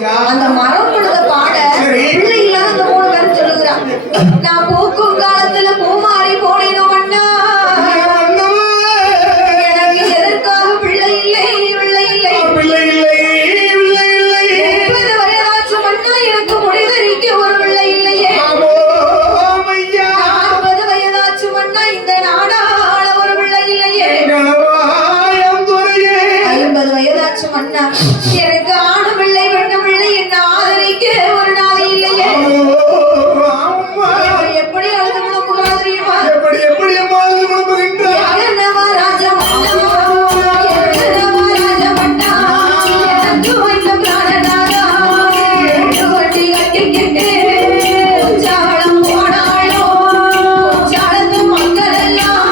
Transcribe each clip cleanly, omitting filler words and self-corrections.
அந்த மரம் கொடுத்த பாட பிள்ளை இல்லாத அந்த 3 பேரும் சொல்லுகிறான். நான் பூக்கும் காலத்துல பூமாறி போனேனும் அண்ணா, எனக்கு எதற்காக பிள்ளை இல்லை பிள்ளை இல்லை பிள்ளை இல்லை பிள்ளை இல்லை. 30 வயதாச்சும் அண்ணா, எனக்கு முடிவெறிக்க ஒரு பிள்ளை இல்லையே. 40 வயதாச்சும் அண்ணா, இந்த நாடாள ஒரு பிள்ளை இல்லையே. 50 வயதாச்சும் அண்ணா, எனக்கு ஆணு பிள்ளை பெண்ணு பிள்ளை என்ன ஆதரிக்க ஒரு நாளை இல்லையே. எப்படி அழுது முழப்புகிறா தெரியுமா? எப்படி எப்படி அழுது முழப்புகின்றார்? என்னவா ராஜா மன்னா, என்னவா ராஜா மன்னா, எனக்கு வந்த பிராணநாதா, வண்டி கட்டிக்கிட்டு உச்சாலம் போனாளோ, உச்சாலத்து மக்கள் எல்லாம்,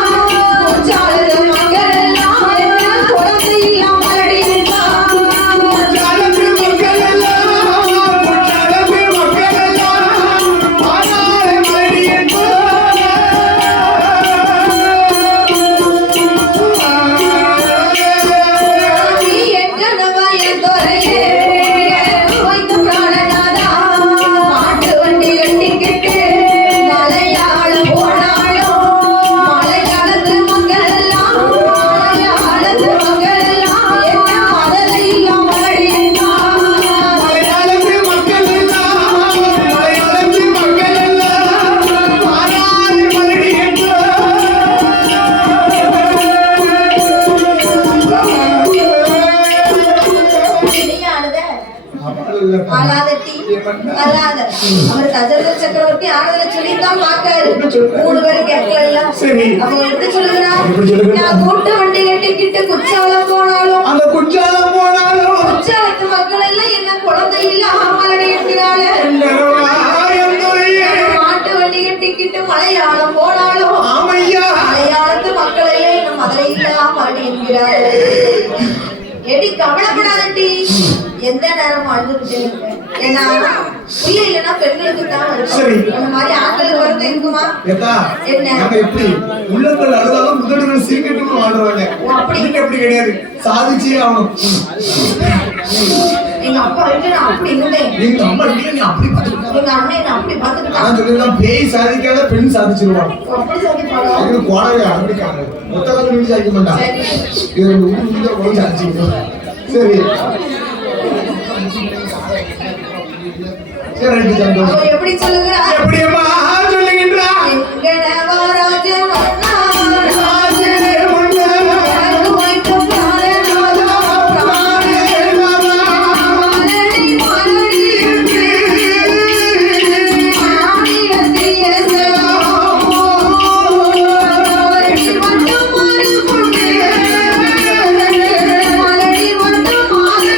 உச்சாலத்து மக்கள் எல்லாம் என்ன குழந்தை இல்லாமல் அடியிருந்தான். உச்சாலத்து மக்கள் எல்லாம், உச்சாலத்து மக்கள் எல்லாம் ஆனாலும் நீ எங்கனவா என் துறையே, எனக்கு வைத்த பிராணநாதா, மாட்டு வண்டி கட்டிக்கிட்டு மலையாள போனாளோ, மலையாளத்து மக்கள் எல்லாம், மலையாளத்து மக்கள் எல்லாம் என்ன மதலை இல்லாமல் அடியிருந்தான். மலையாளத்து மக்கள் எல்லாம், மலையாளத்து மக்கள் எல்லாம் ஆனாலும் அவர் தசரத சக்கரவர்த்தி ஆனதுல சொல்லித்தான் பாக்காரு. 3 பேரும் கேட்கல. அப்ப எப்படி சொல்லுகிறார்? நான் கூட்ட வண்டி கட்டிக்கிட்டு குச்சாலம் போனாலும், அந்த குச்சாலம் போனாலும் குச்சாலத்து மக்கள் எல்லாம் என்ன குழந்தை இல்லாமல் அடைகிறாள். மாட்டு வண்டி கட்டிக்கிட்டு மலையாளம் போனாலும் மலையாளத்து மக்கள் எல்லாம் என்ன மதுரை இல்லாமல் அடைகிறாள். எடி கவலைப்படாதட்டி, எந்த நேரமும் அழுதுகிட்டே இருப்பேன். ஏன்னா பிள்ளை இல்லைன்னா பெண்களுக்கு தான் இருக்கும். அந்த மாதிரி ஆண்களுக்கு வரது இருக்குமா? என்ன எப்படி உள்ளங்கள் அழுதாலும் முதல்கள் சீக்கிரமா வாழ்றாங்க. அப்படி எப்படி கிடையாது, சாதிச்சே ஆகணும். எங்க அப்பா வந்து நான் அப்படி இருந்தேன், எங்க அம்மா வீட்டுல நீ அப்படி பாத்துக்கிட்டா, எங்க அண்ணன் என்ன அப்படி பாத்துக்கிட்டா. நான் சொல்லிடலாம், பேய் சாதிக்காத பெண் சாதிச்சிருவாங்க. அப்படி சாதிப்பாங்க. அது கோடை அப்படிக்காங்க, மொத்த காலம் வீடு சாதிக்க மாட்டாங்க. இது ஊருக்குள்ள போய் சாதிச்சிருக்கோம். சரி சரி, சந்தோஷம். எப்படி சொல்லுகிறா? எப்படி அம்மா சொல்லுகின்றா? எங்கனவா ராஜா மன்னா, ராஜே மன்னா, எனக்கு வைத்த பிராணநாதா, பிராணநாதா, மலடி மலடி என்று ஆணியத்திய செல்வமோ, மலடி மட்டும் மாறு கொண்டு, மலடி மட்டும் மாறு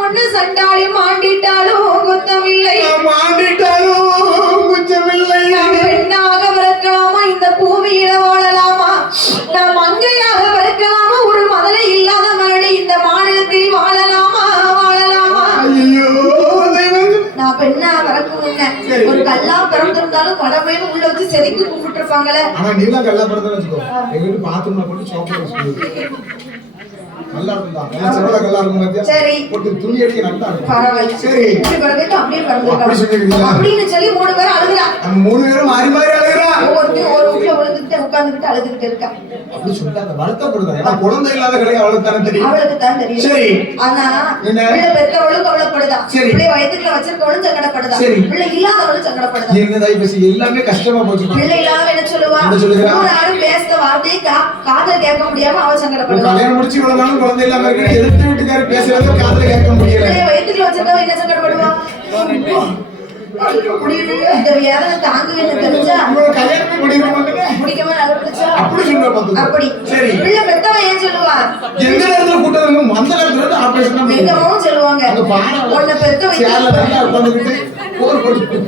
கொண்டு, சண்டாளி மாட்டிட்டாலும் குற்றமில்லை நீ. ஒரு கல்லா பிறந்திருந்தாலும் கடவுளையும் உள்ள வச்சு செதுக்கி கும்பிட்டு இருப்பாங்களே. ஆனா நீலாம் கல்லா பிறந்தன்னு வச்சுக்கோ, எங்க வீட்டு பாத்ரூம்ல போட்டு சோப்பு வச்சுக்கோ. நல்லா இருந்தா செவல கல்லா இருக்கும் பாத்தியா சரி போட்டு துணி அடிக்க நல்லா இருக்கும் பரவாயில்லை சரி இப்படி பறந்துட்டு அப்படியே அப்படி சொல்லிருக்கீங்க அப்படின்னு சொல்லி 3 பேரும் அழுகுறா அந்த 3 பேரும் மாறி மாறி அழுகுறா ஒவ்வொருத்தரும் ஒரு வீட்டுல விழுந்துட்டு உட்கார்ந்துட்டு அழுதுகிட்டு இருக்கா அப்படி சொல்லிட்டு அந்த வருத்தப்படுதா ஏன்னா குழந்தை இல்லாத கடை அவளுக்கு தானே தெரியும் அவளுக்கு தான் தெரியும் சரி ஆனா பிள்ளை பெற்றவளும் கவலைப்படுதா பிள்ளை வயிற்றுல வச்சிருக்கவளும் சங்கடப்படுதா பிள்ளை இல்லாதவளும் சங்கடப்படுதா என்னதாய் பேசி எல்லாமே கஷ்டமா போச்சு பிள்ளை இல்லாம என்ன சொல்லுவா யாரும் பேசுற வார்த்தையை காதுல கேட்க முடியாம அவ சங்கடப்படுவா கல்யாணம் முடிச்சு இவ்வளவு நாளும் குழந்தை இல்லாம இருக்கு எதிர்த்து வீட்டுக்காரர் பேசுறத காதுல கேட்க முடியல பிள்ளை வயிற்றுல வச்சிருக்கவ என்ன சங்கடப்படுவா இந்த வேதனை தாங்குன்னு தெரிஞ்சா கல்யாணமே முடிக்காம நல்ல அப்படி சொல்லுவா அப்படி சரி பிள்ளை பெத்தவன் ஏன் சொல்லுவா எந்த நேரத்துல கூட்டம் அந்த நேரத்துல இருந்து ஆபரேஷன் எங்கவும் சொல்லுவாங்க உன்னை பெத்த உட்காந்துக்கிட்டு போர் போட்டு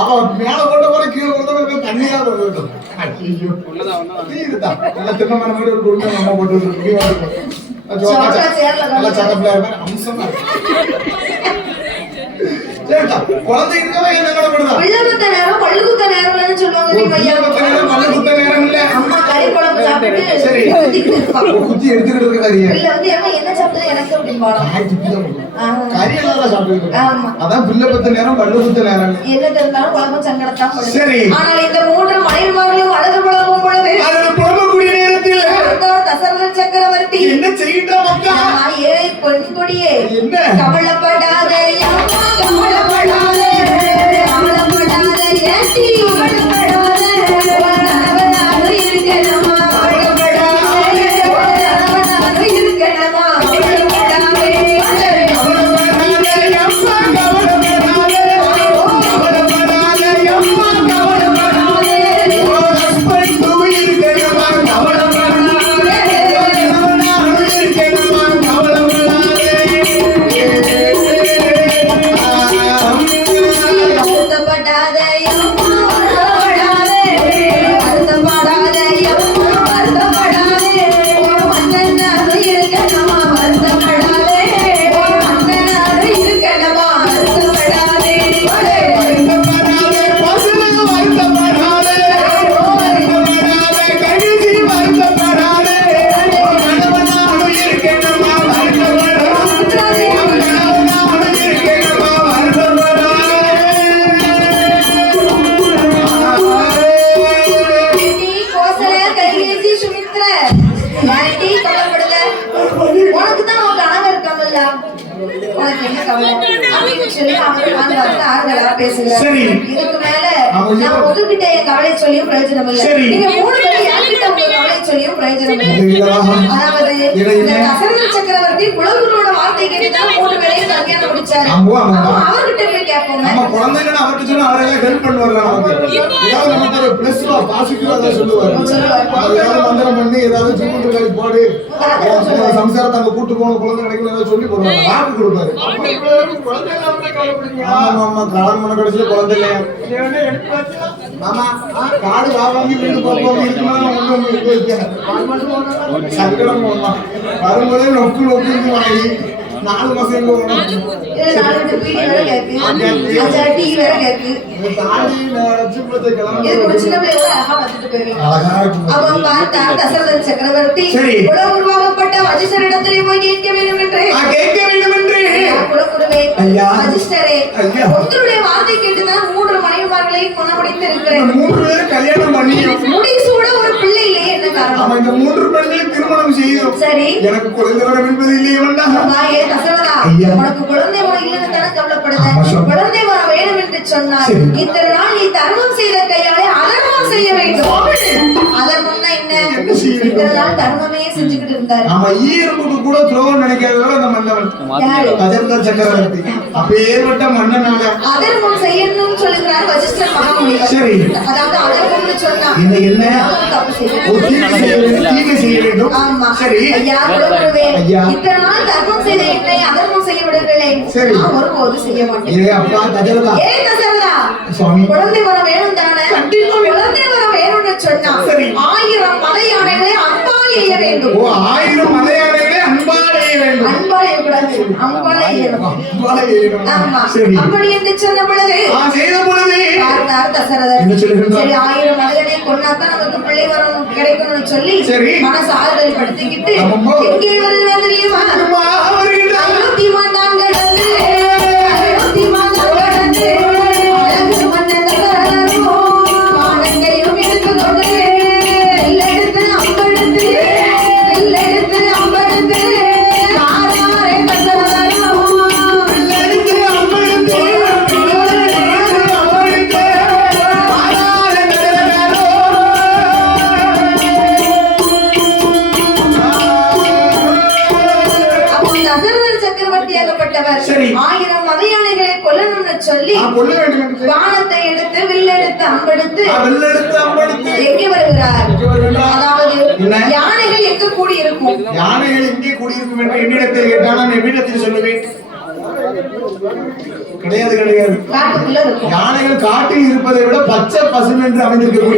அவன் மேல கொண்ட போற கீழே கொண்ட தண்ணியா போட்டு ஐயோ தீருதா நல்ல திருமணம் மாதிரி ஒரு குடும்பம் அம்மா போட்டு நல்லா சடப்பிள்ளா இருப்பாரு அம்சமா சரிடா குழந்தை இருக்கவே என்ன நடப்படுதா பிள்ளை நேரம் பல்லு குத்த நேரம்னு சொல்லுவாங்க நீ பையா பல்லு குத்த நேரம் இல்ல அம்மா கறி குழம்பு சாப்பிட்டு சரி குத்தி எடுத்துக்கிட்டு இருக்காரு பிள்ளை வந்து ஏமா என்ன சாப்பிட்டது எனக்கு அப்படிம்பாடா கறி எல்லாம் சாப்பிட்டு ஆமா அதான் பிள்ளை குத்த நேரம் பல்லு குத்த நேரம் என்ன தெரிந்தாலும் குழம்பு சங்கடத்தான் படும் சரி ஆனால் இந்த 3 மனைவிமார்களும் அழகு புலம்பும் பொழுது அது புலம்பக்கூடிய நேரத்தில் தசரத சக்கரவர்த்தி என்ன செய்கின்ற மக்கா ஏழை பெண் கொடியே என்ன கவலைப்படாதே கவலைப்படாதே கவலைப்படாதே ஏத்தி கவலைப்படாதே அவனாக இருக்கணுமா கவலைப்படாதே அவனாக இருக்கணுமா கவலைப்படாதே சரி இதுக்கு மேல நான் உங்ககிட்ட என் கவலை சொல்லியும் பிரயோஜனம் இல்லை நீங்க 3 பேரும் யார்கிட்ட உங்க கவலை சொல்லியும் பிரயோஜனம் இல்லை அதாவது இந்த தசரத சக்கரவர்த்தி குலகுருவோட வார்த்தை கேட்டுதான் 3 பேரையும் கல்யாணம் முடிச்சாரு அவர்கிட்ட போய் கேட்போம் நம்ம குழந்தைங்க அவர்கிட்ட சொன்னா அவரே ஹெல்ப் பண்ணுவாரு நமக்கு ஏதாவது நமக்கு ஒரு பிளஸ் பாசிட்டிவா தான் சொல்லுவாரு ஏதாவது மந்திரம் பண்ணி ஏதாவது சுமந்து கை போடு சம்சாரத்தை அங்க கூட்டு போன குழந்தை கிடைக்கும் ஏதாவது சொல்லி போடுவாங்க வாக்கு கொடுப்பாரு ஆமா ஆமா காலம் மன கடைசியில குழந்தை இல்லையா ஆமா காடு வாங்கி வீட்டு போகும்போது இருக்குமா ஒண்ணு சங்கடம் வரும்போதே நொக்கு நொக்கு வாங்கி 4 மாசம் எங்க சக்கரவர்த்தி உருவாக்கப்பட்ட வசிஷ்டரிடத்திலே போய் கேட்க வேண்டும் என்று குலகுருவே வசிஷ்டரே ஒருவருடைய வார்த்தை கேட்டுதான் 3 மனைவிமார்களை குணமடைந்து இருக்கிறேன் 3 பேர் கல்யாணம் பண்ணி முடிசூட ஒரு பிள்ளை இல்லையே என்ன காரணம் இந்த 3 பெண்களை திருமணம் செய்யும் சரி எனக்கு குழந்தை வரம் என்பது இல்லையே தசரதா உனக்கு குழந்தை வரம் இல்லைன்னு தானே கவலைப்படுத குழந்தை வரம் வேணும் என்று சொன்னால் இத்தனை நாள் நீ தர்மம் செய்த கையாலே அதர்மம் செய்ய வேண்டும் அதர்மம்னா என்ன இத்தனை நாள் தர்மமே செஞ்சுக்கிட்டு இருந்தாரு ஆமா ஈரமுக்கு கூட துரோகம் நினைக்காதவங்க அந்த மன்னவன் தசரத சக்கரவர்த்தி அப்பேற்பட்ட மன்னனால அதர்மம் செய்யணும்னு சொல்லுகிறார் வசிஷ்டர் மகாமுனிவர் சரி அதாவது அதர்மம்னு சொன்னா என்ன தப்பு செய்ய தீமை செய்ய வேண்டும் ஆமா சரி ஐயா குலகுருவே இத்தனை நாள் தர்மம் செய்த என்னை அதர்மம் செய்ய விடுங்களே நான் ஒருபோது செய்ய மாட்டேன் அப்பா தசரதா தசரதா சுவாமி குழந்தை வர வேணும் தானே குழந்தை வர வேணும்னு சொன்னா 1000 மலை யானைகளை அன்பால் எய்ய வேண்டும் 1000 மலை யானைகளை அன்பால் எய்ய வேண்டும் அன்பால் எய்யக்கூடாது. அம்பால எய்யணும். அம்பால எய்யணும். ஆமா. சரி. அப்படி என்று சொன்ன பொழுது செய்த பொழுது பார்த்தார் தசரதர். என்ன சொல்லுகிறார்? சரி 1000 மகனை கொன்னாதான் நமக்கு பிள்ளை வரும் கிடைக்கும்னு சொல்லி சரி. மனசு ஆறுதல் படுத்திக்கிட்டு ஆமாம்மா. எங்கே வருகிறார் தெரியுமா? அயோத்தி மாதான் கடந்து அயோத்தி மாதான் கடந்து அழகு மன்னன் தசரதரோ வானங்கையும் எடுத்துக்கொண்டு வில்லெடுத்து அம்பெடுத்து வில்லெடுத்து அம்பெடுத்து ஆறாரே தசரதரோ வில்லெடுத்து அம்பெடுத்து தசரதர் சக்கரவர்த்தியாகப்பட்டவர் சரி. 1000 மதையானைகளை கொல்லணும்னு சொல்லி கொல்ல வேண்டும் என்று வானத்தை எடுத்து வில்லெடுத்து அம்பெடுத்து வெள்ளெடுத்து அம்பெடுத்து எங்கே வருகிறார்? எங்கே வருகிறார்? அதாவது என்ன? யானைகள் எங்க கூடி இருக்கும்? யானைகள் எங்கே கூடியிருக்கும் என்று என்னிடத்தில் கேட்டால் நான் என்னிடத்தில் சொல்லுவேன். கிடையாது கிடையாது. காட்டுக்குள்ள இருக்கும். யானைகள் காட்டில் இருப்பதை விட பச்சை பசுமை என்று அமைந்திருக்கக்கூடிய